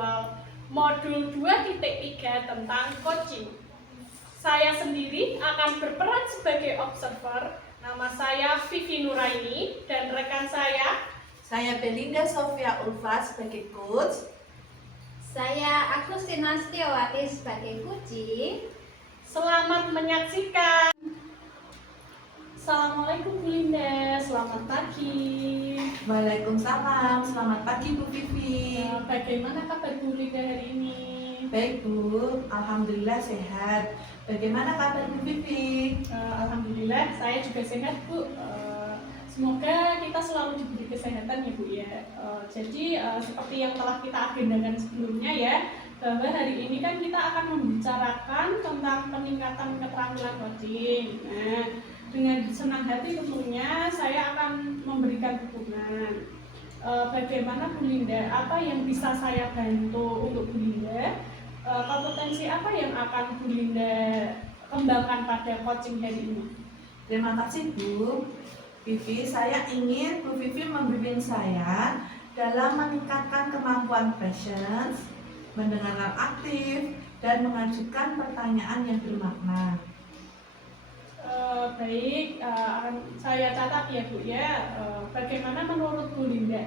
jadwal modul 2.3 tentang coaching. Saya sendiri akan berperan sebagai observer. Nama saya Vivi Nuraini dan rekan saya Belinda Sofia Ulfa sebagai coach. Saya Agustina Setiawati sebagai coaching. Selamat menyaksikan. Assalamualaikum Bu Linda, selamat pagi. Waalaikumsalam, selamat pagi Bu Vivi. Bagaimana kabar Bu Linda hari ini? Baik Bu, alhamdulillah sehat. Bagaimana kabar Bu Vivi? Alhamdulillah saya juga sehat Bu. Semoga kita selalu diberi kesehatan ya Bu ya. Jadi seperti yang telah kita agendakan sebelumnya ya, bahwa hari ini kan kita akan membicarakan tentang peningkatan keterampilan coaching. Nah, dengan senang hati tentunya saya akan memberikan dukungan. Bagaimana Bu Linda, apa yang bisa saya bantu untuk Bu Linda? Kompetensi apa yang akan Bu Linda kembangkan pada coaching hari ini? Terima kasih Bu Vivi. Saya ingin Bu Vivi membimbing saya dalam meningkatkan kemampuan presence, mendengarkan aktif, dan mengajukan pertanyaan yang bermakna. Baik, saya catat ya Bu ya. Bagaimana menurut Bu Linda?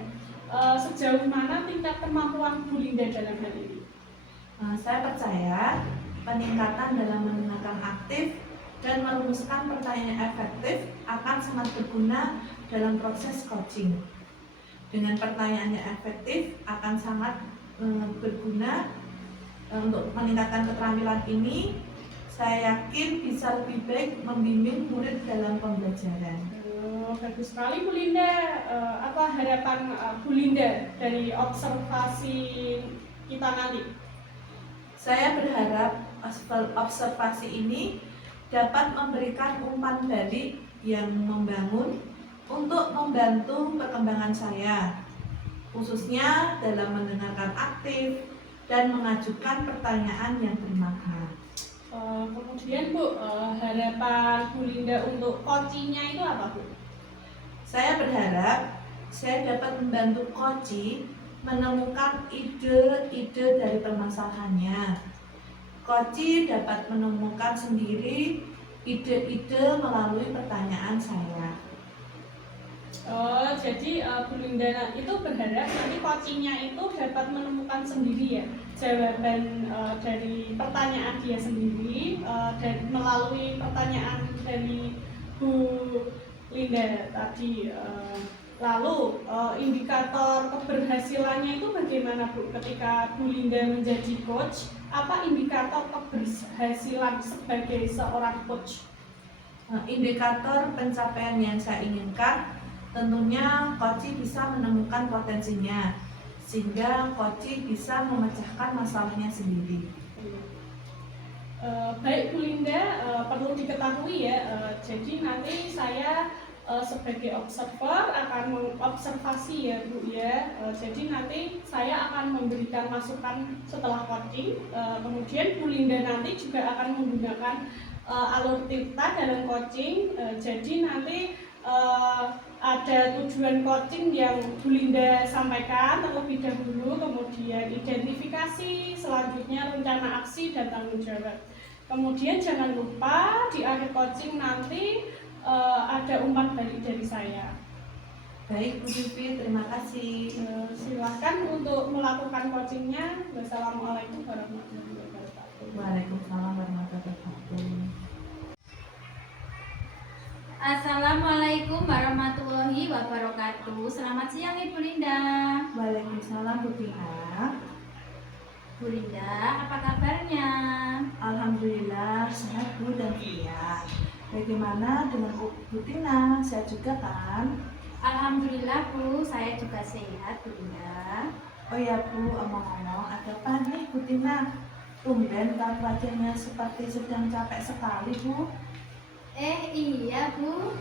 Sejauh mana tingkat kemampuan Bu Linda dalam hal ini? Saya percaya peningkatan dalam mendengarkan aktif dan merumuskan pertanyaan efektif akan sangat berguna dalam proses coaching. Dengan pertanyaan yang efektif akan sangat berguna untuk meningkatkan keterampilan ini. Saya yakin bisa lebih baik membimbing murid dalam pembelajaran. Bagus sekali Bu Linda. Apa harapan Bu Linda dari observasi kita nanti? Saya berharap observasi ini dapat memberikan umpan balik yang membangun untuk membantu perkembangan saya, khususnya dalam mendengarkan aktif dan mengajukan pertanyaan yang bermakna. Kemudian Bu, harapan Bu Linda untuk coachingnya itu apa Bu? Saya berharap saya dapat membantu coaching menemukan ide-ide dari permasalahannya. Coaching dapat menemukan sendiri ide-ide melalui pertanyaan saya. Jadi Bu Linda itu berharap nanti coachingnya itu dapat menemukan sendiri ya jawaban dari pertanyaan dia sendiri dan melalui pertanyaan dari Bu Linda tadi. Lalu indikator keberhasilannya itu bagaimana Bu ketika Bu Linda menjadi coach? Apa indikator keberhasilan sebagai seorang coach? Indikator pencapaian yang saya inginkan tentunya coaching bisa menemukan potensinya, sehingga coaching bisa memecahkan masalahnya sendiri. Baik Bu Linda, perlu diketahui ya, jadi nanti saya sebagai observer akan mengobservasi ya Bu ya. Jadi nanti saya akan memberikan masukan setelah coaching. Kemudian Bu Linda nanti juga akan menggunakan alur tirta dalam coaching. Jadi nanti ada tujuan coaching yang Bu Linda sampaikan terlebih dahulu, kemudian identifikasi, selanjutnya rencana aksi dan tanggung jawab. Kemudian jangan lupa di akhir coaching nanti ada umpan balik dari saya. Baik Bu Vivi, terima kasih. Silahkan untuk melakukan coachingnya. Wassalamualaikum warahmatullahi wabarakatuh. Waalaikumsalam warahmatullahi wabarakatuh. Assalamualaikum warahmatullahi wabarakatuh. Selamat siang Ibu Linda. Waalaikumsalam Bu Tina. Bu Linda, apa kabarnya? Alhamdulillah sehat Bu dan Tia. Bagaimana dengan Bu Tina? Sehat juga kan? Alhamdulillah Bu, saya juga sehat Bu Linda. Oh ya Bu, omong-omong, ada apa nih Bu Tina? Tumben kan wajahnya seperti sedang capek sekali Bu. Iya Bu,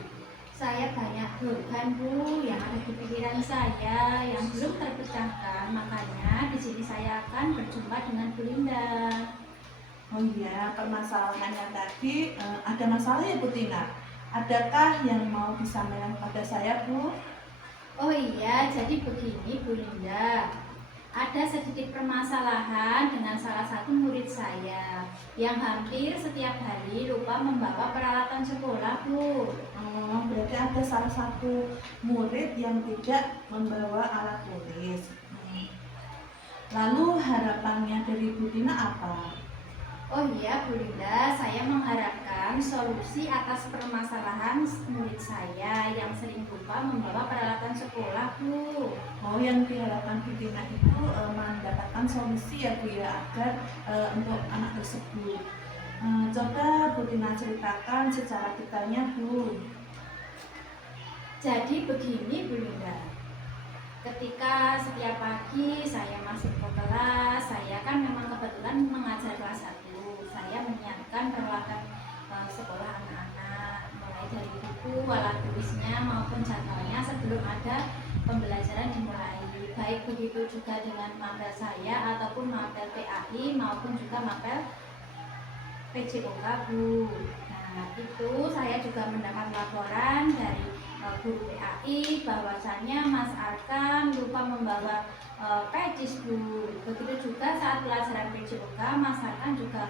saya banyak beban Bu yang ada di pikiran saya yang belum terpecahkan. Makanya di sini saya akan berjumpa dengan Bu Linda. Oh iya, permasalahannya tadi ada masalah ya Bu Tina? Adakah yang mau disampaikan kepada saya Bu? Oh iya, jadi begini Bu Linda. ada sedikit permasalahan dengan salah satu murid saya yang hampir setiap hari lupa membawa peralatan sekolah, Bu. Oh, berarti ada salah satu murid yang tidak membawa alat tulis. Lalu harapannya dari Bu Tina apa? Oh iya, Bu Linda, saya mengharapkan solusi atas permasalahan murid saya yang sering lupa membawa peralatan sekolah, Bu. Oh, yang diharapkan Bu Tina itu mendapatkan solusi ya Bu ya, agar untuk anak tersebut. Coba Bu Tina ceritakan secara detailnya Bu. Jadi begini, Bu Linda. Ketika setiap pagi saya masuk ke kelas, saya kan memang kebetulan mengajar kelas 1. Saya menyiapkan peralatan sekolah anak-anak, mulai dari buku, alat tulisnya maupun jadwalnya sebelum ada pembelajaran dimulai. Baik begitu juga dengan mapel saya ataupun mapel PAI maupun juga mapel PJOK, Bu. Nah, itu saya juga mendapat laporan dari guru PAI bahwasannya Mas Arkan lupa membawa pejis, Bu. Begitu juga saat pelajaran PJOK, Mas Arkan juga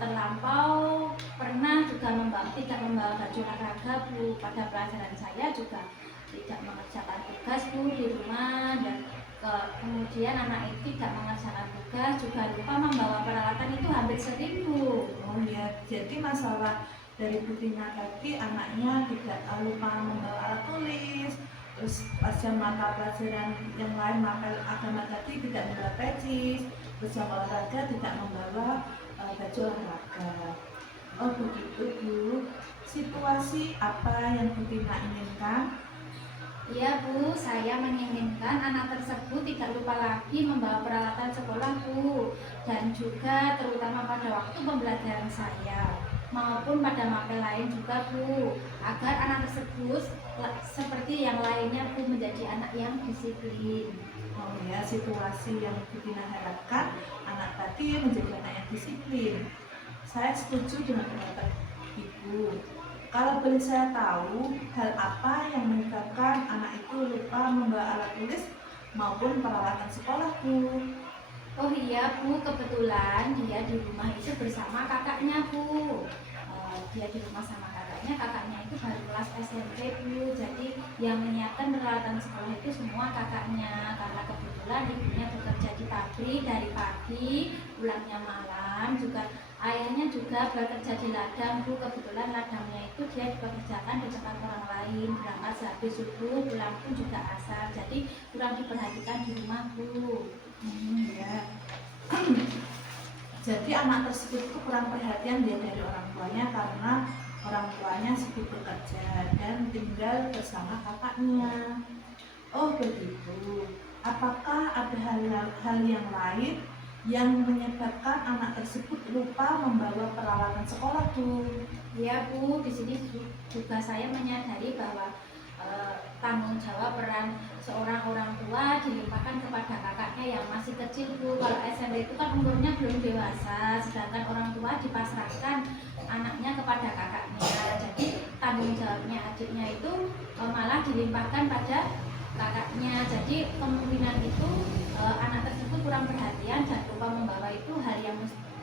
terlampau pernah juga tidak membawa baju olahraga, Bu. Pada pelajaran saya juga tidak mengerjakan tugas, Bu, di rumah, dan kemudian anak itu tidak mengerjakan tugas, juga lupa membawa peralatan, itu hampir sering, Bu. Oh ya, jadi masalah dari Bu Tina tadi anaknya tidak lupa membawa alat tulis, terus pas jam mata pelajaran yang lain mapel agama tadi tidak membawa pejis, terus jam olahraga tidak membawa baju olahraga. Oh begitu Bu. Situasi apa yang Bu Tina inginkan? Iya, Bu, saya menginginkan anak tersebut tidak lupa lagi membawa peralatan sekolah, Bu, dan juga terutama pada waktu pembelajaran saya maupun pada mapel lain juga, Bu, agar anak tersebut seperti yang lainnya, Bu, menjadi anak yang disiplin. Oh ya, situasi yang Bu Tina harapkan anak tadi menjadi anak yang disiplin. Saya setuju dengan pendapat Ibu. Kalau boleh saya tahu, hal apa yang menyebabkan anak itu lupa membawa alat tulis maupun peralatan sekolah, Bu? Oh iya, Bu, kebetulan dia di rumah itu bersama kakaknya, Bu. Dia di rumah sama kakaknya itu baru kelas SMP, Bu. Jadi yang menyiapkan peralatan sekolah itu semua kakaknya, karena kebetulan ibunya bekerja di pabrik dari pagi, pulangnya malam, juga ayahnya juga bekerja di ladang, Bu. Kebetulan ladangnya itu dia dipekerjakan di tempat orang lain, berangkat sehabis subuh, pulang pun juga asar, jadi kurang diperhatikan di rumah, Bu. Ya. Jadi anak tersebut itu kurang perhatian dia dari orang tuanya karena orang tuanya sibuk bekerja dan tinggal bersama kakaknya. Oh begitu. Apakah ada hal yang lain yang menyebabkan anak tersebut lupa membawa peralatan sekolah, Bu? Ya, Bu, di sini juga saya menyadari bahwa tanggung jawab peran seorang orang tua dilimpahkan kepada kakaknya yang masih kecil, Bu. Kalau SMP itu kan umurnya belum dewasa, sedangkan orang tua dipasrahkan anaknya kepada kakaknya. Jadi tanggung jawabnya adiknya itu malah dilimpahkan pada kakaknya. Jadi kemungkinan itu anak tersebut kurang perhatian dan lupa membawa itu hal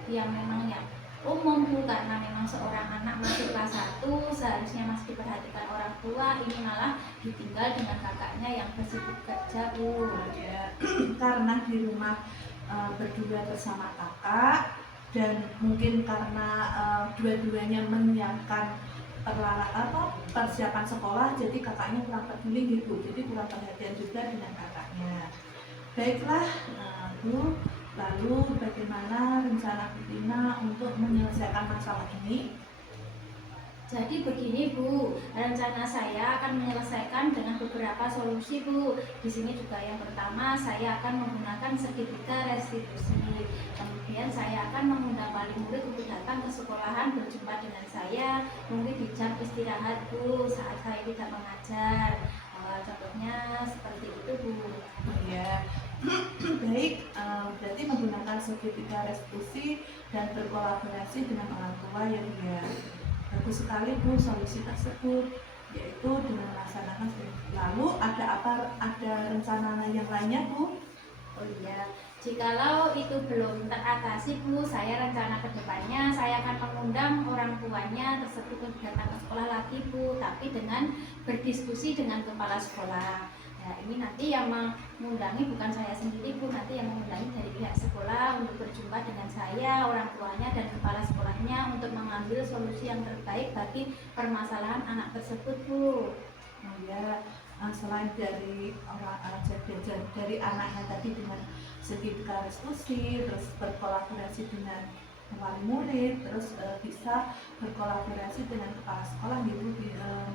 yang memangnya umum, Bu, karena memang seorang anak masih kelas 1 seharusnya masih diperhatikan orang tua, ini malah ditinggal dengan kakaknya yang bersibuk kerja, Bu. Ya, karena di rumah berdua bersama kakak dan mungkin karena dua-duanya menyiapkan persiapan sekolah, jadi kakaknya kurang peduli gitu, jadi kurang perhatian juga dengan kakaknya. Baiklah, Bu. Lalu bagaimana rencana Bu Tina untuk menyelesaikan masalah ini? Jadi begini, Bu, rencana saya akan menyelesaikan dengan beberapa solusi, Bu. Di sini juga yang pertama saya akan menggunakan sertifikat restitusi. Kemudian saya akan mengundang wali murid untuk datang ke sekolahan berjumpa dengan saya, mungkin di jam istirahat, Bu, saat saya tidak mengajar. Contohnya seperti itu, Bu. Ya, baik. Berarti menggunakan sertifikat restitusi dan berkolaborasi dengan orang tua yang dia. Bagus sekali Bu solusi tersebut, yaitu dengan melaksanakan. Lalu ada apa? Ada rencana yang lainnya Bu? Oh iya, jikalau itu belum teratasi Bu, saya rencana kedepannya saya akan mengundang orang tuanya tersebut datang ke sekolah lagi Bu, tapi dengan berdiskusi dengan kepala sekolah. Nah ini nanti yang mengundangi bukan saya sendiri Bu, nanti yang mengundangi dari pihak sekolah untuk berjumpa dengan saya, orang tuanya dan kepala sekolahnya untuk mengambil solusi yang terbaik bagi permasalahan anak tersebut Bu. Nah, ya, selain dari dari anaknya tadi dengan segitiga restitusi, terus berkolaborasi dengan wali murid, terus bisa berkolaborasi dengan kepala sekolah gitu,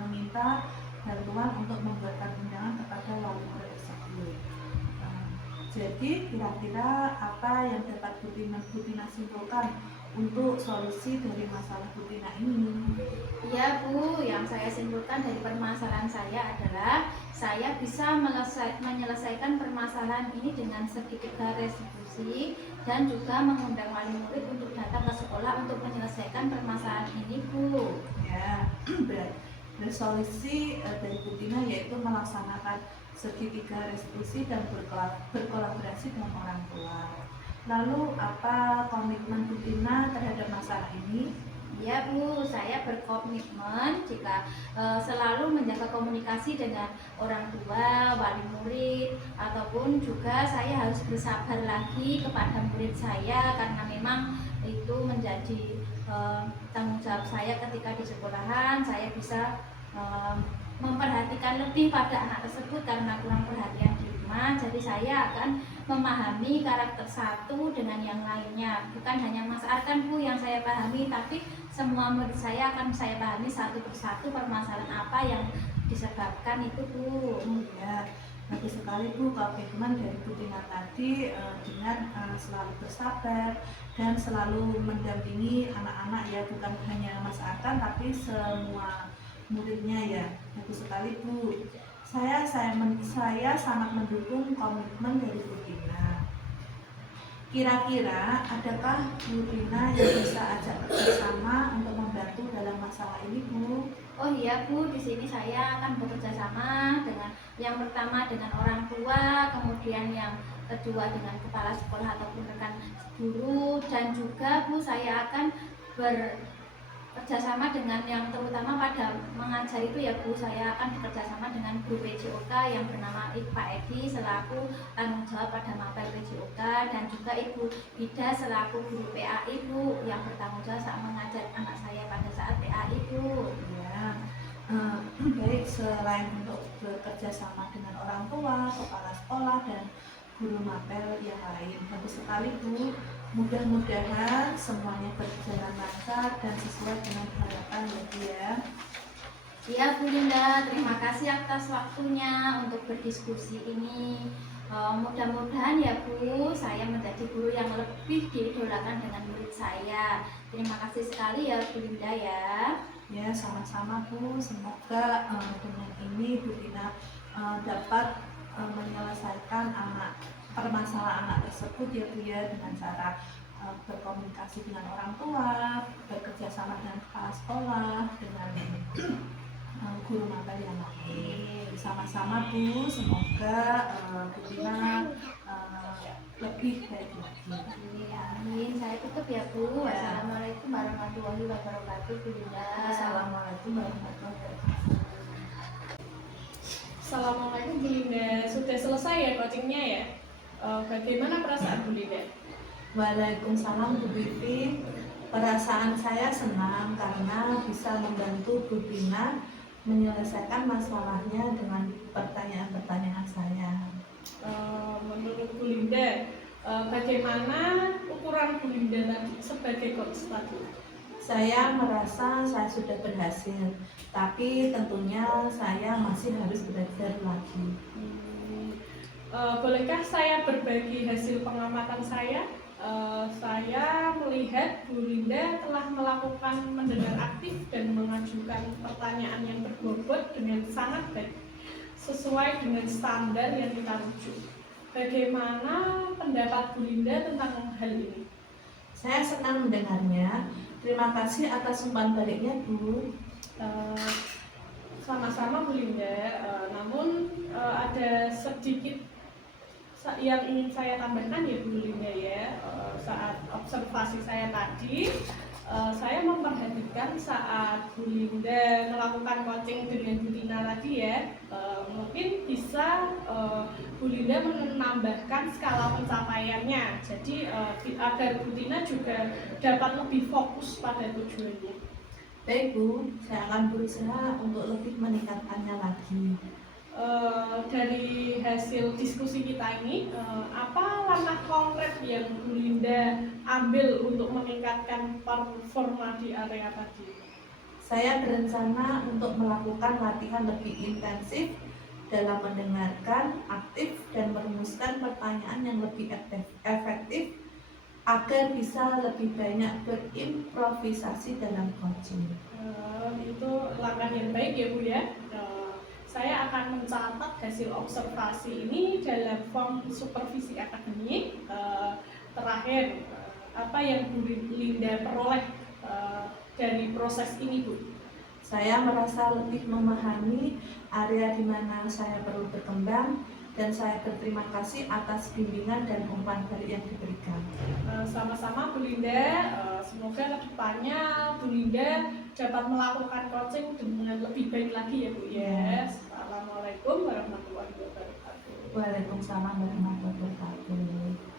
meminta bantuan untuk membuatkan undangan kepada wali murid tersebut. Jadi kira-kira apa yang dapat Bu Tina simpulkan untuk solusi dari masalah Bu Tina ini? Iya Bu, yang saya simpulkan dari permasalahan saya adalah saya bisa menyelesaikan permasalahan ini dengan segitiga restitusi dan juga mengundang wali murid untuk datang ke sekolah untuk menyelesaikan permasalahan ini Bu. Ya, bersolusi dari Bu Tina yaitu melaksanakan segitiga restitusi dan berkolaborasi dengan orang tua. Lalu apa komitmen Bu Tina terhadap masalah ini? Ya Bu, saya berkomitmen jika selalu menjaga komunikasi dengan orang tua, wali murid, ataupun juga saya harus bersabar lagi kepada murid saya karena memang itu menjadi tanggung jawab saya ketika di sekolahan. Saya bisa memperhatikan lebih pada anak tersebut karena kurang perhatian di rumah. Jadi saya akan memahami karakter satu dengan yang lainnya. Bukan hanya Mas Arkan Bu yang saya pahami, tapi semua murid saya akan saya pahami satu persatu permasalahan apa yang disebabkan itu Bu. Ya, bagus sekali Bu komitmen dari Bu Tina tadi dengan selalu bersabar dan selalu mendampingi anak-anak ya, bukan hanya Mas Arkan tapi semua muridnya ya. Bagus sekali Bu. Saya sangat mendukung komitmen dari Bu Tina. Kira-kira adakah Bu Tina yang bisa ajak bersama untuk membantu dalam masalah ini Bu? Oh iya Bu, di sini saya akan bekerja sama dengan yang pertama dengan orang tua, kemudian yang kedua dengan kepala sekolah ataupun rekan guru, dan juga Bu saya akan bekerjasama dengan yang terutama pada mengajar itu ya Bu, saya akan bekerjasama dengan guru PJOK yang bernama Pak Edi selaku tanggung jawab pada mapel PJOK, dan juga Ibu Ida selaku guru PAI Bu yang bertanggung jawab saat mengajar anak saya pada saat PAI Bu. Ya, baik, selain untuk bekerja sama dengan orang tua, kepala sekolah dan guru mapel yang lain, bagus sekali Bu. Mudah-mudahan semuanya berjalan lancar dan sesuai dengan harapan ya Bu ya. Ya Bu Linda, terima kasih atas waktunya untuk berdiskusi ini. Mudah-mudahan ya Bu, saya menjadi guru yang lebih diidolakan dengan murid saya. Terima kasih sekali ya Bu Linda ya. Ya, sama-sama Bu. Semoga dengan ini Bu Tina dapat menyelesaikan permasalahan anak tersebut ya Bu ya, dengan cara berkomunikasi dengan orang tua, bekerja sama dengan kepala sekolah, dengan guru mapel yang lain. Sama-sama Bu, semoga Bu Tina lebih baik lagi. Amin. Saya tutup ya Bu. Ya. Wassalamualaikum warahmatullahi wabarakatuh Bu Linda. Assalamualaikum warahmatullahi wabarakatuh. Assalamualaikum Bu Linda, sudah selesai ya coachingnya ya? Bagaimana perasaan Bu Linda? Waalaikumsalam Bu Bibi. Perasaan saya senang karena bisa membantu Bu Tina menyelesaikan masalahnya dengan pertanyaan-pertanyaan saya. Menurut Bu Linda, bagaimana ukuran Bu Linda tadi sebagai coach tadi? Saya merasa saya sudah berhasil, tapi tentunya saya masih harus belajar lagi. Bolehkah saya berbagi hasil pengamatan saya? Saya melihat Bu Linda telah melakukan mendengar aktif dan mengajukan pertanyaan yang berbobot dengan sangat baik, sesuai dengan standar yang kita rujuk. Bagaimana pendapat Bu Linda tentang hal ini? Saya senang mendengarnya. Terima kasih atas umpan baliknya Bu. Sama-sama Bu Linda, namun ada yang ingin saya tambahkan ya Bu Linda ya, saat observasi saya tadi, saya memperhatikan saat Bu Linda melakukan coaching dengan Bu Tina tadi ya, mungkin bisa Bu Linda menambahkan skala pencapaiannya, jadi agar Bu Tina juga dapat lebih fokus pada tujuannya. Baik Bu, saya akan berusaha untuk lebih meningkatkannya lagi. Dari hasil diskusi kita ini, apa langkah konkret yang Bu Linda ambil untuk meningkatkan performa di area tadi? Saya berencana untuk melakukan latihan lebih intensif dalam mendengarkan, aktif, dan merumuskan pertanyaan yang lebih efektif agar bisa lebih banyak berimprovisasi dalam coaching. Itu langkah yang baik ya Bu ya. Saya akan mencatat hasil observasi ini dalam form supervisi akademik. Terakhir, apa yang Bu Linda peroleh dari proses ini Bu? Saya merasa lebih memahami area di mana saya perlu berkembang dan saya berterima kasih atas bimbingan dan umpan balik yang diberikan. Sama-sama Bu Linda, semoga kedepannya Bu Linda dapat melakukan coaching dengan lebih baik lagi ya Bu ya. Assalamualaikum warahmatullahi wabarakatuh. Waalaikumsalam warahmatullahi wabarakatuh.